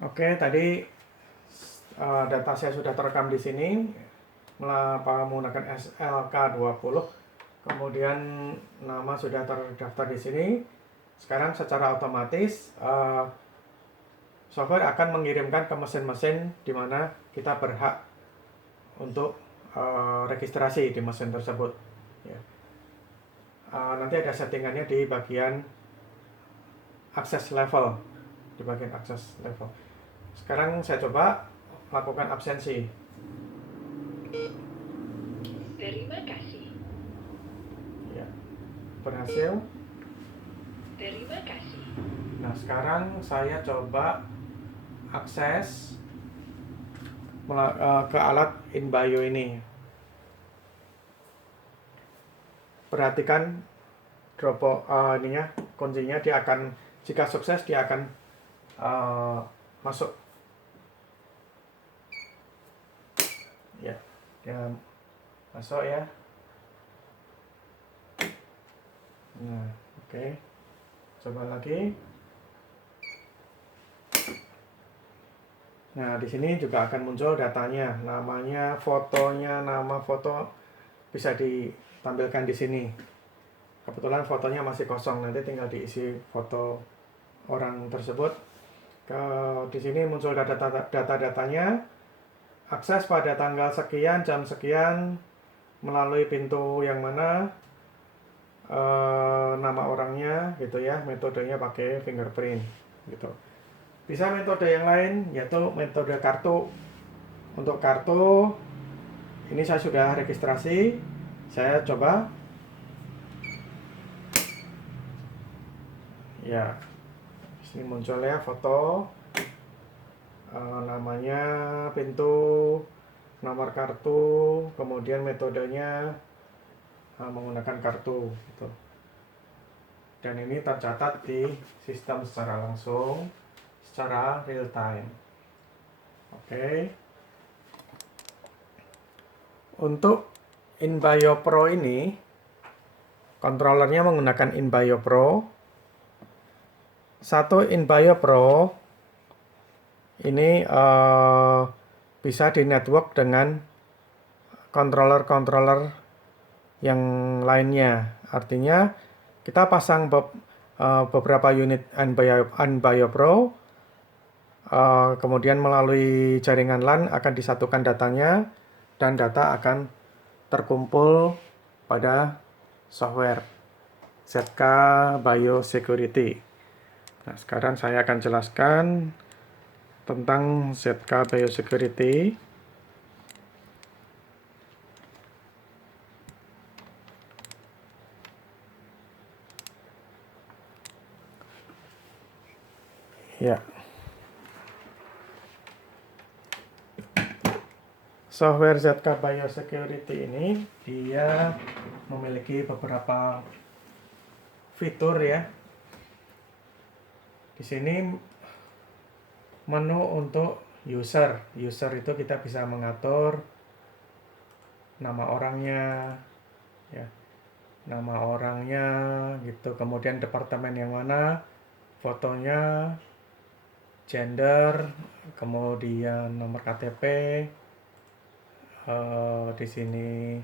Oke, tadi data saya sudah terekam di sini menggunakan SLK20. Kemudian nama sudah terdaftar di sini. Sekarang secara otomatis software akan mengirimkan ke mesin-mesin di mana kita berhak untuk registrasi di mesin tersebut. Ya. Nanti ada settingannya di bagian akses level, di bagian akses level. Sekarang saya coba lakukan absensi. Terima kasih. Ya, berhasil. Terima kasih. Nah, sekarang saya coba akses ke alat InBio ini. Perhatikan ininya, kuncinya dia akan, jika sukses dia akan masuk. Ya, dia masuk ya. Nah, oke. Coba lagi. Nah, di sini juga akan muncul datanya, namanya, fotonya, nama foto bisa ditampilkan di sini. Kebetulan fotonya masih kosong, nanti tinggal diisi foto orang tersebut. Di sini muncul data-datanya. Akses pada tanggal sekian, jam sekian, melalui pintu yang mana, nama orangnya gitu ya, metodenya pakai fingerprint gitu. Bisa metode yang lain, yaitu metode kartu. Untuk kartu ini saya sudah registrasi, saya coba. Ya, sini muncul ya foto, namanya, pintu, nomor kartu, kemudian metodenya menggunakan kartu gitu. Dan ini tercatat di sistem secara langsung, secara real time. Oke. Untuk InBio Pro ini, controllernya menggunakan InBio Pro. Satu InBio Pro ini bisa di network dengan controller-controller yang lainnya. Artinya kita pasang beberapa unit InBio Pro, kemudian melalui jaringan LAN akan disatukan datanya, dan data akan terkumpul pada software ZK Biosecurity. Nah, sekarang saya akan jelaskan tentang ZK Biosecurity. Ya. Software ZK Biosecurity ini dia memiliki beberapa fitur ya. Di sini menu untuk user. User itu kita bisa mengatur nama orangnya, ya, nama orangnya gitu. Kemudian departemen yang mana, fotonya, gender, kemudian nomor KTP, di sini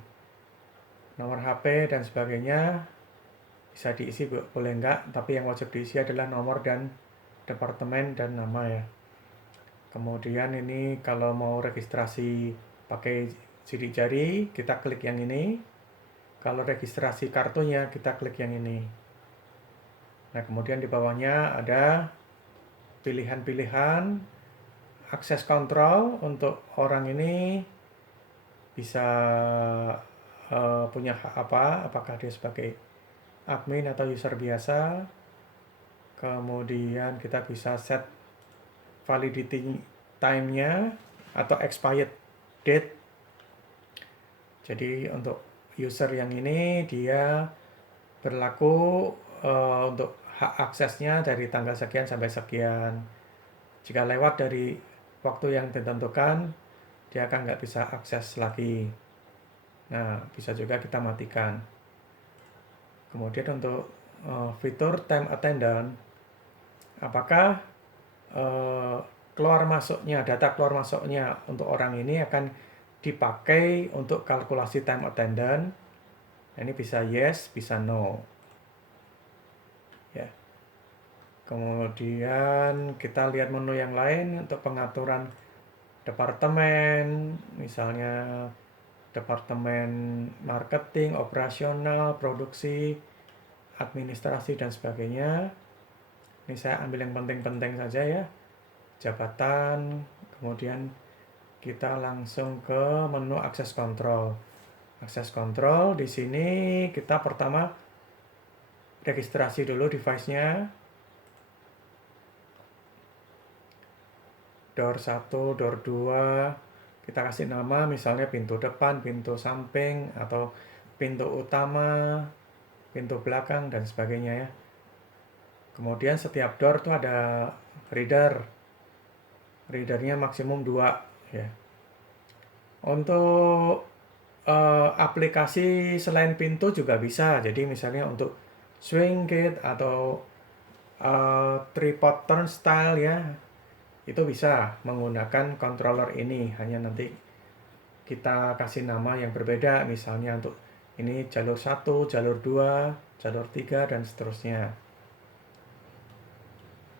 nomor HP dan sebagainya. Bisa diisi boleh enggak, tapi yang wajib diisi adalah nomor dan departemen dan nama ya. Kemudian ini kalau mau registrasi pakai sidik jari, kita klik yang ini. Kalau registrasi kartunya, kita klik yang ini. Nah, kemudian di bawahnya ada pilihan-pilihan akses kontrol untuk orang ini bisa punya hak apa, apakah dia sebagai admin atau user biasa. Kemudian kita bisa set validity time-nya atau expired date. Jadi untuk user yang ini dia berlaku untuk hak aksesnya dari tanggal sekian sampai sekian. Jika lewat dari waktu yang ditentukan, dia akan nggak bisa akses lagi. Nah, bisa juga kita matikan. Kemudian untuk fitur time attendant, apakah keluar masuknya, data keluar masuknya untuk orang ini akan dipakai untuk kalkulasi time attendance. Ini bisa yes, bisa no. Ya. Kemudian kita lihat menu yang lain untuk pengaturan departemen, misalnya departemen marketing, operasional, produksi, administrasi, dan sebagainya. Ini saya ambil yang penting-penting saja ya. Jabatan, kemudian kita langsung ke menu akses kontrol. Akses kontrol di sini kita pertama registrasi dulu device-nya. Door 1, door 2, kita kasih nama misalnya pintu depan, pintu samping, atau pintu utama, pintu belakang, dan sebagainya ya. Kemudian setiap door tuh ada readernya maksimum 2 ya. Untuk aplikasi selain pintu juga bisa, jadi misalnya untuk swing gate atau tripod turnstile ya, itu bisa menggunakan controller ini, hanya nanti kita kasih nama yang berbeda, misalnya untuk ini jalur 1, jalur 2, jalur 3, dan seterusnya.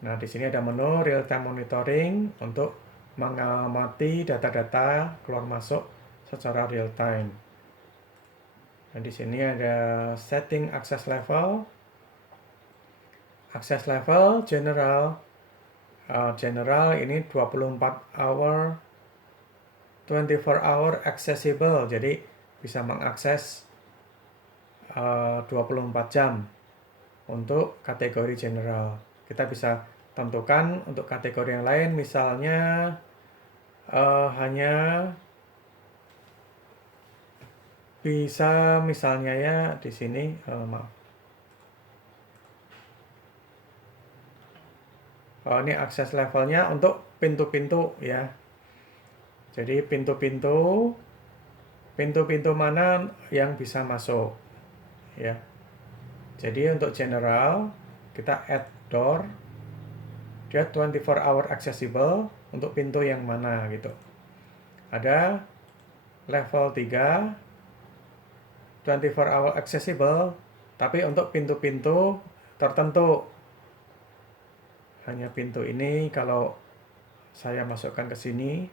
Nah, di sini ada menu real time monitoring untuk mengamati data-data keluar masuk secara real time. Dan di sini ada setting access level. Access level general. General ini 24 hour 24 hour accessible, jadi bisa mengakses 24 jam untuk kategori general. Kita bisa tentukan untuk kategori yang lain, misalnya hanya bisa misalnya ya di sini maaf. Ini akses levelnya untuk pintu-pintu ya. Jadi pintu-pintu mana yang bisa masuk ya. Jadi untuk general kita add door, dia 24 hour accessible untuk pintu yang mana gitu. Ada level 3 24 hour accessible, tapi untuk pintu-pintu tertentu. Hanya pintu ini kalau saya masukkan ke sini,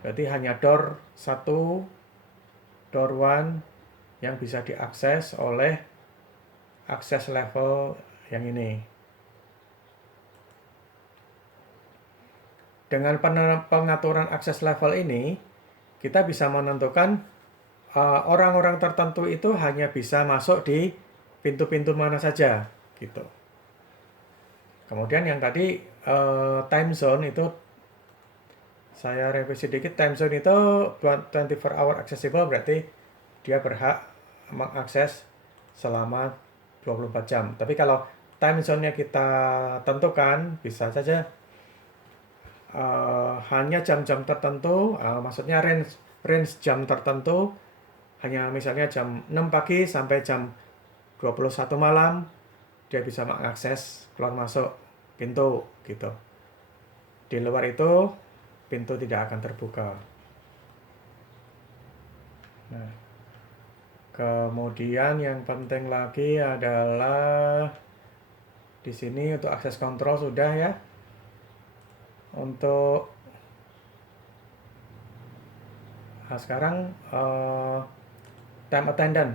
berarti hanya door 1, door 1 yang bisa diakses oleh akses level yang ini. Dengan pengaturan akses level ini, kita bisa menentukan orang-orang tertentu itu hanya bisa masuk di pintu-pintu mana saja gitu. Kemudian yang tadi time zone itu saya revisi dikit. Time zone itu 24 hour accessible, berarti dia berhak mengakses selama 24 jam. Tapi kalau time zone-nya kita tentukan, bisa saja hanya jam-jam tertentu, maksudnya range jam tertentu, hanya misalnya jam 6 pagi sampai jam 21 malam, dia bisa mengakses keluar masuk pintu gitu. Di luar itu pintu tidak akan terbuka. Nah, kemudian yang penting lagi adalah di sini untuk akses kontrol sudah ya. Untuk sekarang time attendant.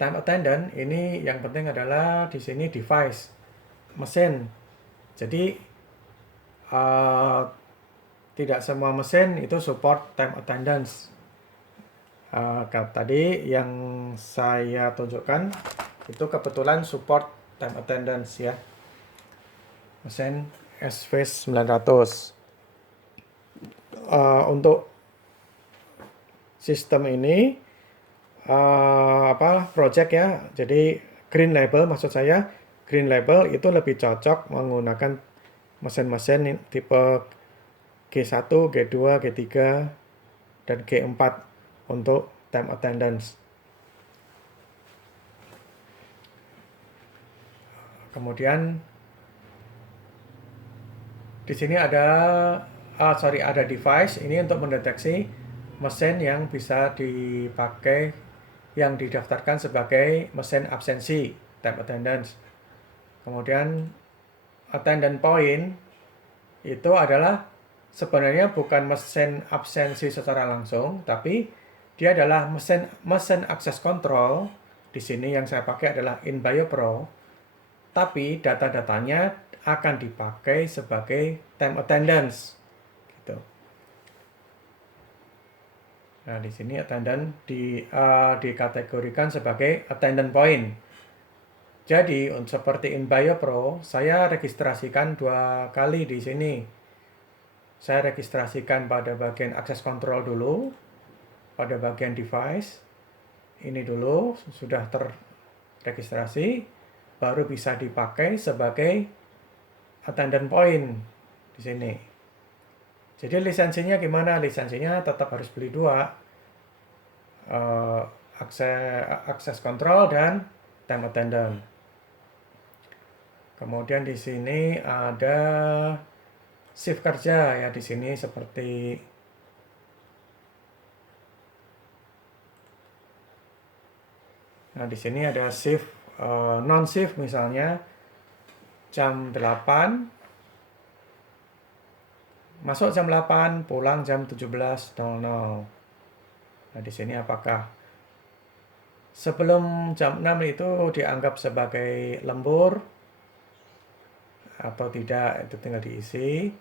Time attendant ini yang penting adalah di sini device, mesin. Jadi tidak semua mesin itu support time attendance. Tadi yang saya tunjukkan itu kebetulan support time attendance ya. Mesin S-Face 900. Untuk sistem ini project ya. Jadi green label, maksud saya green label itu lebih cocok menggunakan mesin-mesin tipe G1, G2, G3 dan G4 untuk time attendance. Kemudian Di sini ada device ini untuk mendeteksi mesin yang bisa dipakai yang didaftarkan sebagai mesin absensi, time attendance. Kemudian attendance point itu adalah sebenarnya bukan mesin absensi secara langsung, tapi dia adalah mesin akses kontrol. Di sini yang saya pakai adalah InBioPro, tapi data-datanya akan dipakai sebagai time attendance gitu. Nah, di sini attendance dikategorikan sebagai attendance point. Jadi, seperti InBioPro, saya registrasikan 2 kali di sini. Saya registrasikan pada bagian akses kontrol dulu, pada bagian device. Ini dulu sudah terregistrasi, baru bisa dipakai sebagai attendance point di sini. Jadi lisensinya gimana? Lisensinya tetap harus beli 2, akses kontrol dan time attendant. Kemudian di sini ada shift kerja ya, di sini seperti nah di sini ada shift non shift, misalnya jam 8 masuk jam 8, pulang jam 17.00. Nah, di sini apakah sebelum jam 6 itu dianggap sebagai lembur atau tidak, itu tinggal diisi.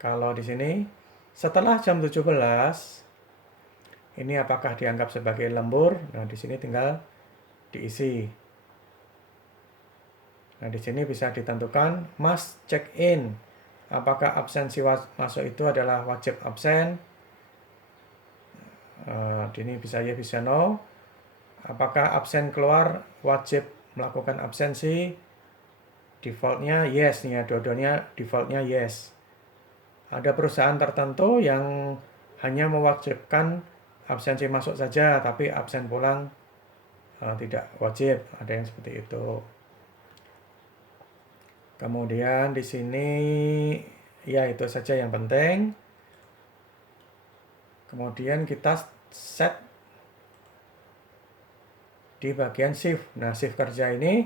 Kalau di sini setelah jam 17 ini apakah dianggap sebagai lembur? Nah, di sini tinggal diisi. Nah, di sini bisa ditentukan must check in. Apakah absensi masuk itu adalah wajib absen? Ini bisa ya, bisa no. Apakah absen keluar wajib melakukan absensi? Defaultnya yes nih ya, dua-duanya defaultnya yes. Ada perusahaan tertentu yang hanya mewajibkan absensi masuk saja, tapi absen pulang tidak wajib. Ada yang seperti itu. Kemudian di sini ya itu saja yang penting. Kemudian kita set di bagian shift. Nah, shift kerja ini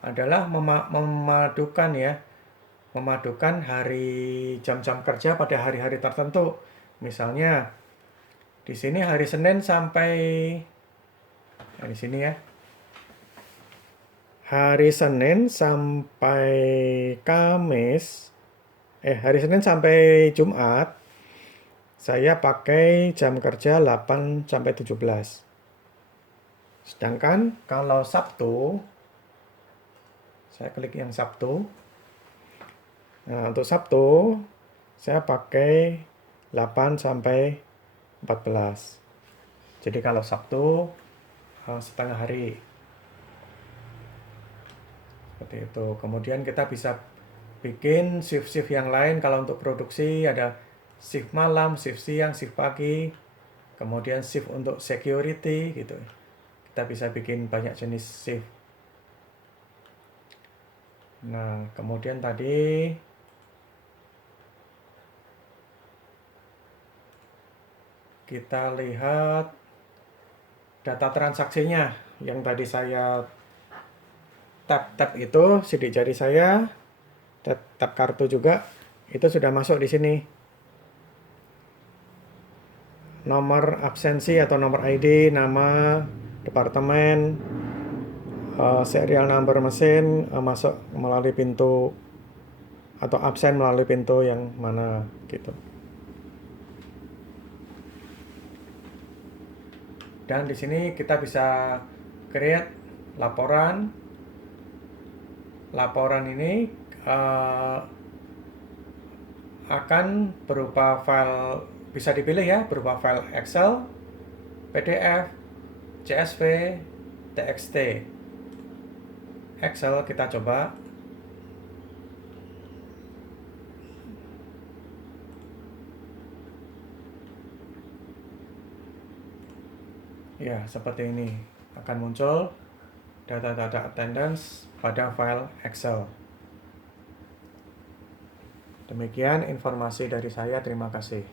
adalah memadukan ya, memadukan hari jam-jam kerja pada hari-hari tertentu. Misalnya di sini hari Senin sampai di sini ya. Hari Senin sampai Kamis, hari Senin sampai Jumat, saya pakai jam kerja 8 sampai 17. Sedangkan kalau Sabtu, saya klik yang Sabtu. Nah, untuk Sabtu, saya pakai 8 sampai 14. Jadi kalau Sabtu, setengah hari. Seperti itu. Kemudian kita bisa bikin shift-shift yang lain. Kalau untuk produksi ada shift malam, shift siang, shift pagi. Kemudian shift untuk security gitu. Kita bisa bikin banyak jenis shift. Nah, kemudian tadi kita lihat data transaksinya yang tadi saya tap itu, sidik jari saya, tap kartu juga, itu sudah masuk di sini. Nomor absensi atau nomor ID, nama, departemen, serial number mesin, masuk melalui pintu atau absen melalui pintu yang mana gitu. Dan di sini kita bisa create laporan. Laporan ini akan berupa file, bisa dipilih ya, berupa file Excel, PDF, CSV, TXT. Excel kita coba. Ya, seperti ini. Akan muncul data-data attendance pada file Excel. Demikian informasi dari saya, terima kasih.